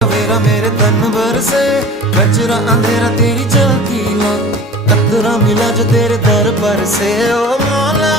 सवेरा मेरे तन भर से, कचरा अंधेरा तेरी चलती ला, कतरा मिला जो तेरे दर पर से। ओ मौला